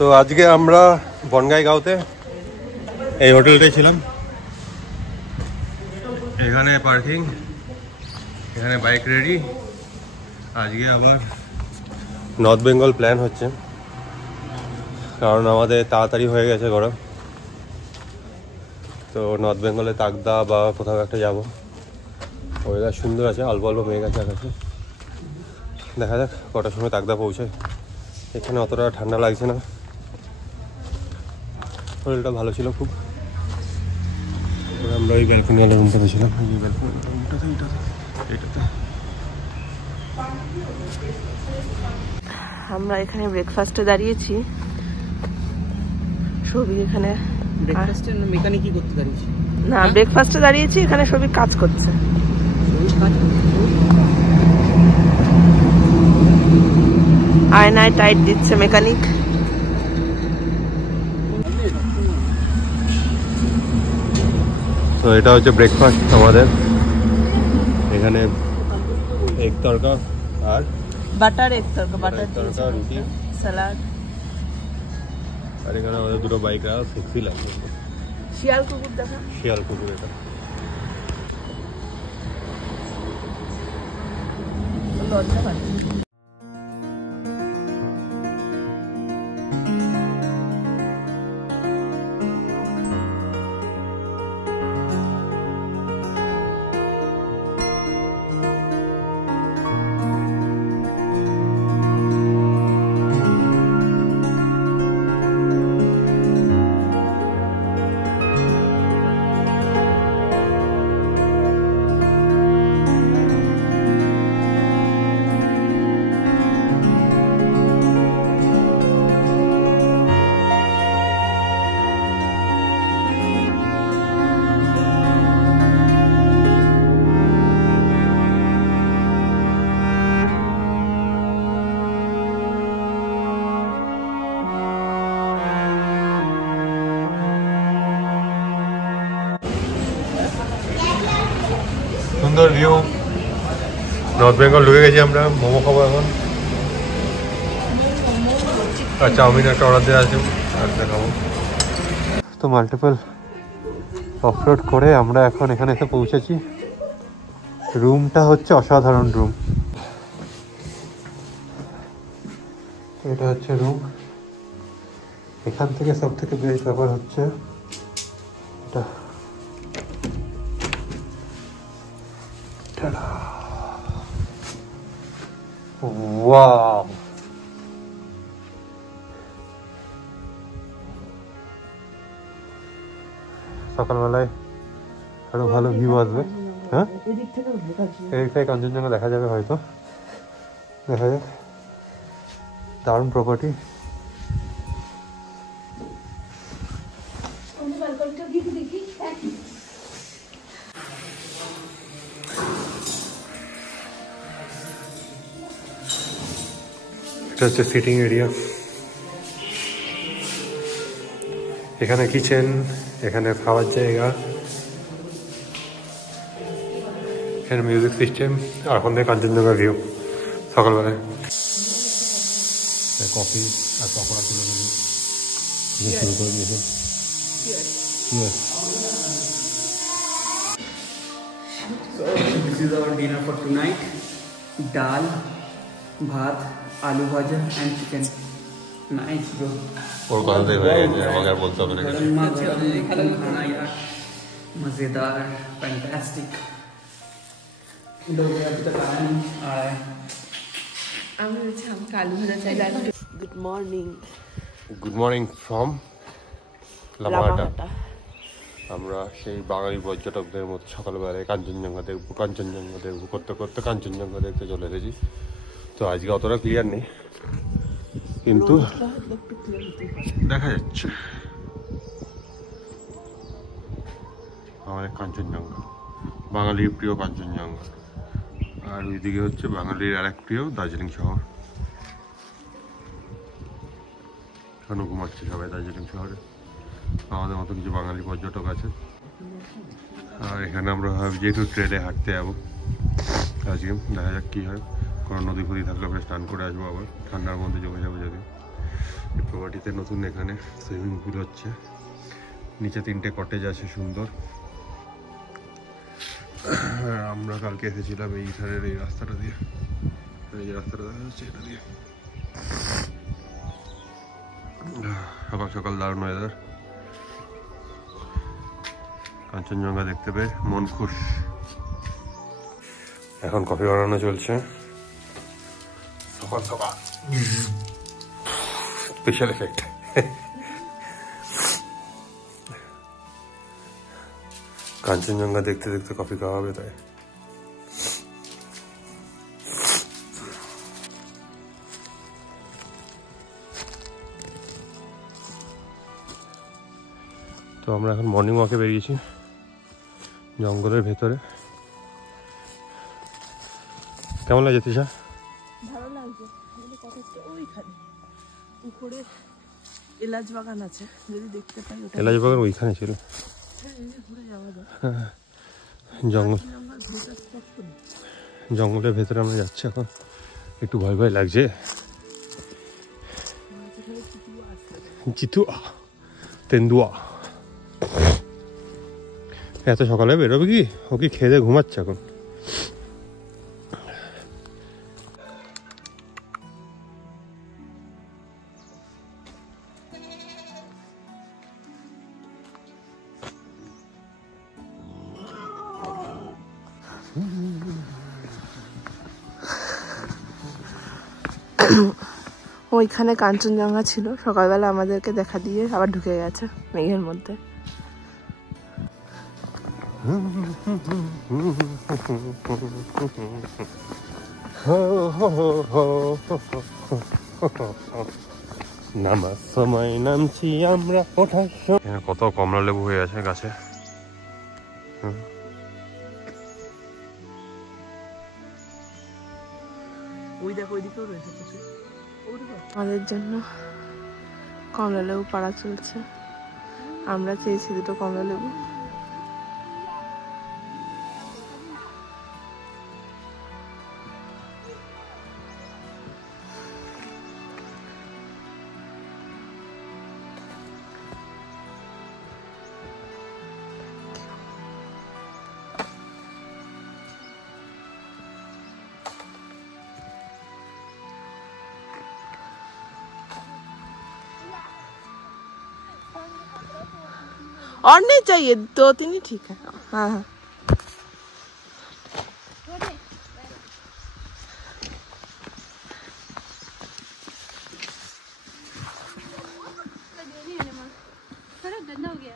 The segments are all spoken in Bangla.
তো আজকে আমরা বনগাই গাঁওতে এই হোটেলটাই ছিলাম। এখানে পার্কিং, এখানে বাইক রেডি। আজকে আবার নর্থ বেঙ্গল প্ল্যান হচ্ছে, কারণ আমাদের তাড়াতাড়ি হয়ে গেছে গরম। তো নর্থ বেঙ্গলে তাকদা বা কোথাও একটা যাবো। ওয়েদার সুন্দর আছে, অল্প অল্প মেঘ আছে আকাশে। দেখা যাক কটার সময় তাকদা পৌঁছায়। এখানে অতটা ঠান্ডা লাগছে না, হোটেলটা ভালো ছিল খুব। আমরা ওই ব্যালকনিওয়ালা রুমটাতে ছিলাম, এই ব্যালকনিওয়ালা রুমটাতে, এইটাতে। আমরা এখানে ব্রেকফাস্টে দাঁড়িয়েছি। সবই এখানে ব্রেকফাস্টের মেকানিক কি করতে দাঁড়িয়েছি? না, ব্রেকফাস্টে দাঁড়িয়েছি, এখানে সবই কাজ করছে। আয়নায় টাইট দিচ্ছে মেকানিক। তো এটা হচ্ছে ব্রেকফাস্ট আমাদের। এখানে এগ তড়কা আর বাটার এগ তড়কা, বাটার তড়কা, রুটি, স্যালাড। আর এখানে আমাদের দুটো বাইক রাখা, সেক্সি লাগছে। শিয়াল কুকুর দেখা, শিয়াল কুকুর এটা। লজ্জা পাচ্ছে। সুন্দর ভিউ। নর্থ বেঙ্গল ঢুকে গেছি আমরা। মোমো খাবো এখন, আর চাউমিন একটা অর্ডার দেওয়া আছে, আর দেখাবো। তো মাল্টিপল অফরোড করে আমরা এখন এখানে এসে পৌঁছেছি। রুমটা হচ্ছে অসাধারণ রুম। এটা হচ্ছে রুম। এখান থেকে সব থেকে বেস্ট ব্যাপার হচ্ছে এটা। ওয়াও, সকালবেলায় আরো ভালো ভিউ আসবে। হ্যাঁ, এদিক থেকে কাঞ্চনজঙ্ঘা দেখা যাবে হয়তো। দেখা যাক, দারুণ প্রপার্টি। এটা হচ্ছে সিটিং এরিয়া। এখানে কিচেন, এখানে খাওয়ার জায়গা, এখানে মিউজিক সিস্টেম, আর ওখান থেকে কাঞ্চনজঙ্ঘা ভিউ সকালবেলায়। কফি আর পকোড়া তুলে শুরু করে দিয়েছে। So this is our dinner for tonight. Dal, bhat, aloo bhaja and chicken. Nice bro. और कौन से भाई मगर बोलता हूँ मैंने खाना यार मजेदार, फैंटास्टिक। लोग अभी तक आए नहीं आ रहे। আমি বলছি আমাকে আলু ভাজা চাই। Good morning. Good morning from Lamahatta. আমরা সেই বাঙালি পর্যটকদের মতো সকালবেলায় কাঞ্চনজঙ্ঘা দেখবো, কাঞ্চনজঙ্ঘা দেখবো করতে করতে কাঞ্চনজঙ্ঘা দেখতে চলে এসেছি। তো আজকে অতটা ক্লিয়ার নেই, কিন্তু দেখা যাচ্ছে আমাদের কাঞ্চনজঙ্ঘা, বাঙালির প্রিয় কাঞ্চনজঙ্ঘা। আর ওইদিকে হচ্ছে বাঙালির আরেক প্রিয় দার্জিলিং শহর। এখনো ঘুমাচ্ছে সবাই দার্জিলিং শহরে। আমাদের মতো কিছু বাঙালি পর্যটক আছে। আর এখানে আমরা ভাবছি যেহেতু ট্রেনে হাঁটতে যাবো আজকে, দেখা যাক কী হয়। কোনো নদী ফদি থাকলে আমরা স্নান করে আসবো, আবার ঠান্ডার মধ্যে জমে যাবো যদি। এই প্রপার্টিতে নতুন এখানে সুইমিং পুল হচ্ছে, নিচে 3টে কটেজ আছে সুন্দর। আমরা কালকে এসেছিলাম এই ধারের এই রাস্তাটা দিয়ে, এই যে রাস্তাটা দেখা যাচ্ছে এটা দিয়ে। সকাল সকাল দারুণ ওয়েদার, কাঞ্চনজঙ্ঘা দেখতে পেয়ে মন খুশ। এখন কফি বানানো চলছে সকাল সকাল, স্পেশাল এফেক্ট। কাঞ্চনজঙ্ঘা দেখতে দেখতে কফি খাওয়া হবে তাই। তো আমরা এখন মর্নিং ওয়াকে বেরিয়েছি জঙ্গলের ভেতরে। কেমন লাগে তৃষা? ভালো লাগছে। ওইখানে উপরে এলাচ বাগান আছে, যদি দেখতে পাই। এলাচ বাগান ওইখানে ছিল। জঙ্গলের ভেতরে আমরা যাচ্ছি এখন, একটু ভয় ভয় লাগছে। চিতুয়া তেন্দুয়া এত সকালে বেরোবে কি? ও কি খেয়ে দিয়ে ঘুমাচ্ছে এখন? ওইখানে কাঞ্চনজঙ্ঘা ছিল, সকালবেলা আমাদেরকে দেখা দিয়ে আবার ঢুকে গেছে মেঘের মধ্যে। নামার সময় নামছি আমরা, ওঠার সময়। কত কমলা লেবু হয়ে আছে গাছে। ওই দেখো ওইদিকেও রয়েছে। আমাদের জন্য কমলা লেবু পাড়া চলছে। আমরা চেয়েছি 2টো কমলা লেবু। और नहीं चाहिए, 2-3 ही ठीक है। हाँ हाँ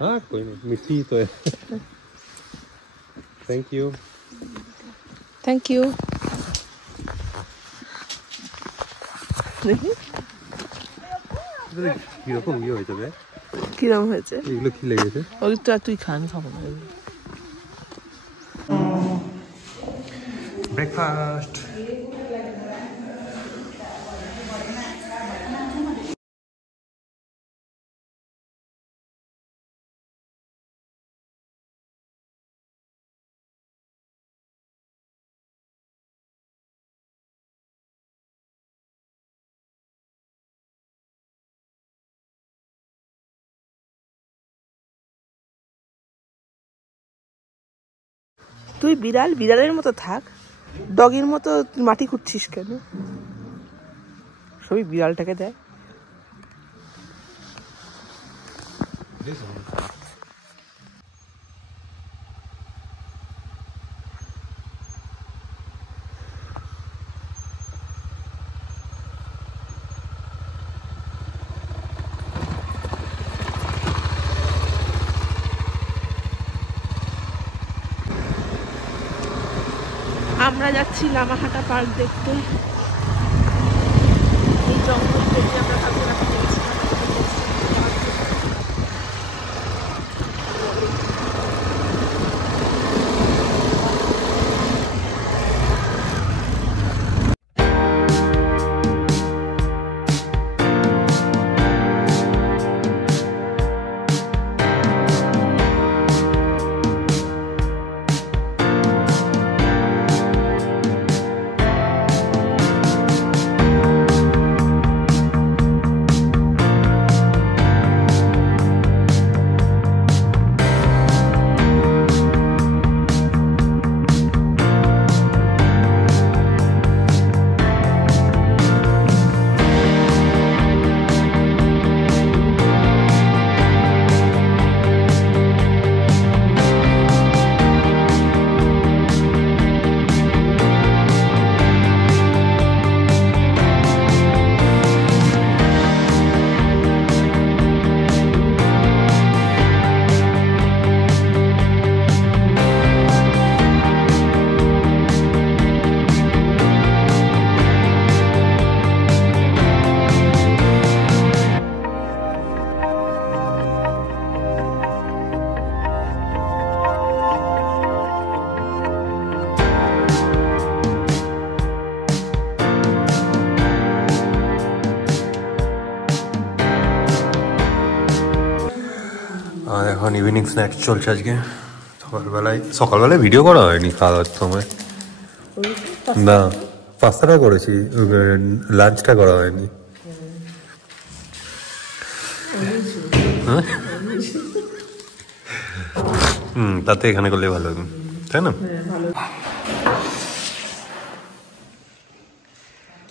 हाँ कोई नहीं, मिट्टी तो है। Thank you. Thank you. কিরকম ইয়ে হয়েছে বে? কিরম হয়েছে? এগুলো কি লেগেছে? ওই তো তুই খান, খাবো না। ব্রেকফাস্ট। তুই বিড়ালের মতো থাক, ডগের মতো মাটি খুঁড়ছিস কেন? সবই বিড়ালটাকে দেয়। আমরা যাচ্ছি লামাহাটা পার্ক দেখতে। এই জঙ্গল থেকে আমরা কালকে রাতে গেছিলাম। এখন ইভিনিং স্ন্যাক্স চলছে আজকে। সকালবেলায় ভিডিও করা হয়নি খাওয়া দাওয়ার সময়, না পাস্তাটা করেছি, লাঞ্চটা করা হয়নি। তাতে এখানে করলে ভালো হবে, তাই না?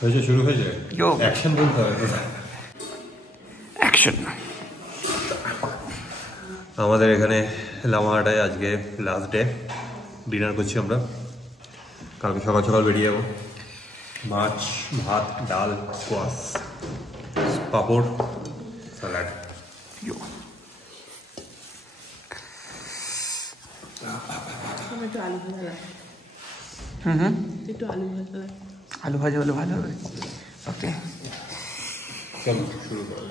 হয়েছে, শুরু হয়েছে। অ্যাকশন বলতে হবে, অ্যাকশন। আমাদের এখানে লামাহাটায় আজকে লাস্ট ডে, ডিনার করছি আমরা। কালকে সকাল সকাল বেরিয়ে যাবো। মাছ, ভাত, ডাল, স্কোয়াশ, পাঁপড়, স্যালাড। আলু ভাজা হলে ভালো হবে। ওকে, চলো শুরু করো।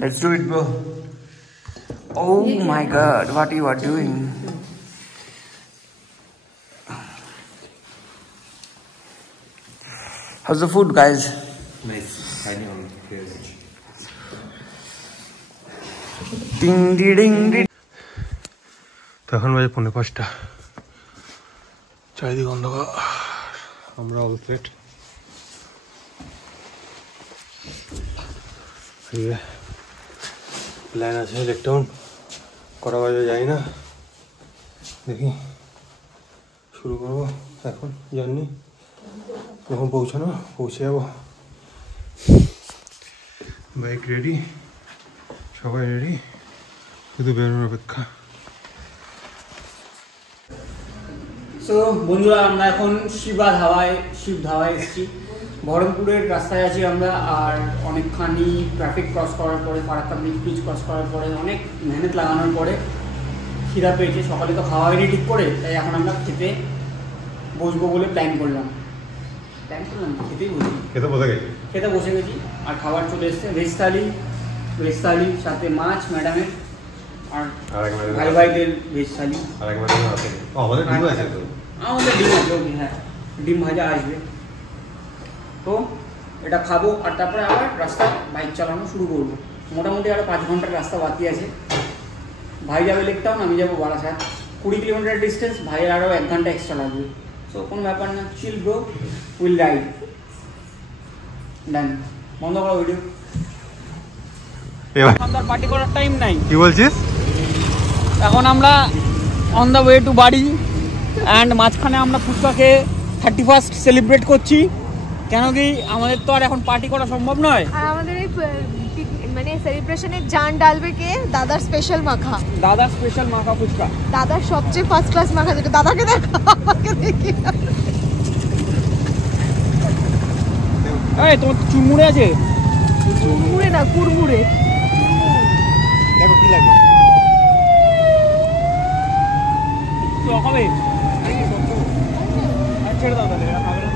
let's do it, bro. Oh my god, what you are doing? How's the food, guys? Nice. Tiny on here. Ding ding ding ding. তখন বাজে 4:45, চারিদিকে অন্ধকার, আমরা অল সেট। প্ল্যান আছে লেকটাউন, কটা বাজে যাই না, দেখি শুরু করবো এখন জার্নি। যখন পৌঁছে যাবো। বাইক রেডি, সবাই রেডি, শুধু বেরোনোর অপেক্ষা। সো বন্ধুরা, আমরা এখন শিব ধাবায় এসেছি। বহরমপুরের রাস্তায় আছি আমরা, আর অনেকখানি ট্রাফিক ক্রস করার পরে, ফারাক্কা ব্রিজ ক্রস করার পরে, অনেক মেহনত লাগানোর পরে খিদা পেয়েছে। সকালে তো খাওয়া হয়নি ঠিক করে, তাই এখন আমরা খেতে বসবো বলে প্ল্যান করলাম। খেতে বসে গেছি। আর খাবার চলে এসছে, ভেজ থালি সাথে মাছ ম্যাডামের, আর ভাইদের ভেজ থালি। আমাদের ডিম আছে, হ্যাঁ ডিম ভাজা আসবে। তো এটা খাবো, আর তারপরে আবার রাস্তায় বাইক চালানো শুরু করবো। মোটামুটি আরও 5 ঘন্টার রাস্তা বাকি আছে। ভাই যাবে লেকটাউন, আমি যাবো বারাসাত। 20 কিলোমিটার ডিস্টেন্স, ভাইয়ের আরও 1 ঘন্টা এক্সট্রা লাগবে। সো কোনো ব্যাপার না, চিল ব্রো, উইল রাইড। ডান, বন্ধ করো ভিডিও। আমার পার্টি করার টাইম নাই। কি বলছিস? এখন আমরা অন দ্য ওয়ে টু বাড়ি, অ্যান্ড মাঝখানে আমরা ফুচকাকে 31st সেলিব্রেট করছি। কেন কি আমাদের তো আর এখন পার্টি করা সম্ভব নয়। আর আমাদের এই মানে সেলিব্রেশনে জান ডালবে কে? দাদার স্পেশাল মাখা ফুচকা, দাদার সবচেয়ে ফার্স্ট ক্লাস মাখা, যেটা দাদাকে দেখা আমাকে দেখি। এই তোমার চুরমুড়ে আছে? চুরমুড়ে না, কুড়মুড়ে। দেখো কি লাগে। হবে ছেড়ে দাও তাহলে, খাবে না।